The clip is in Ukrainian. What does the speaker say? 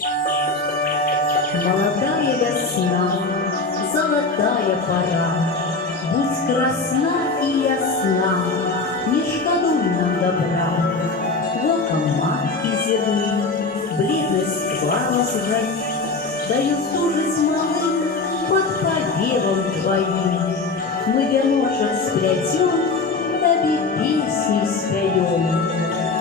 Молодая весна, золотая пора, будь красна и ясна, не шкодуй нам добра. Локом матки зерны, бледность глаз жать, дают тужить малым под повевом твоим. Мы веночек сплетем, тебе песни споем.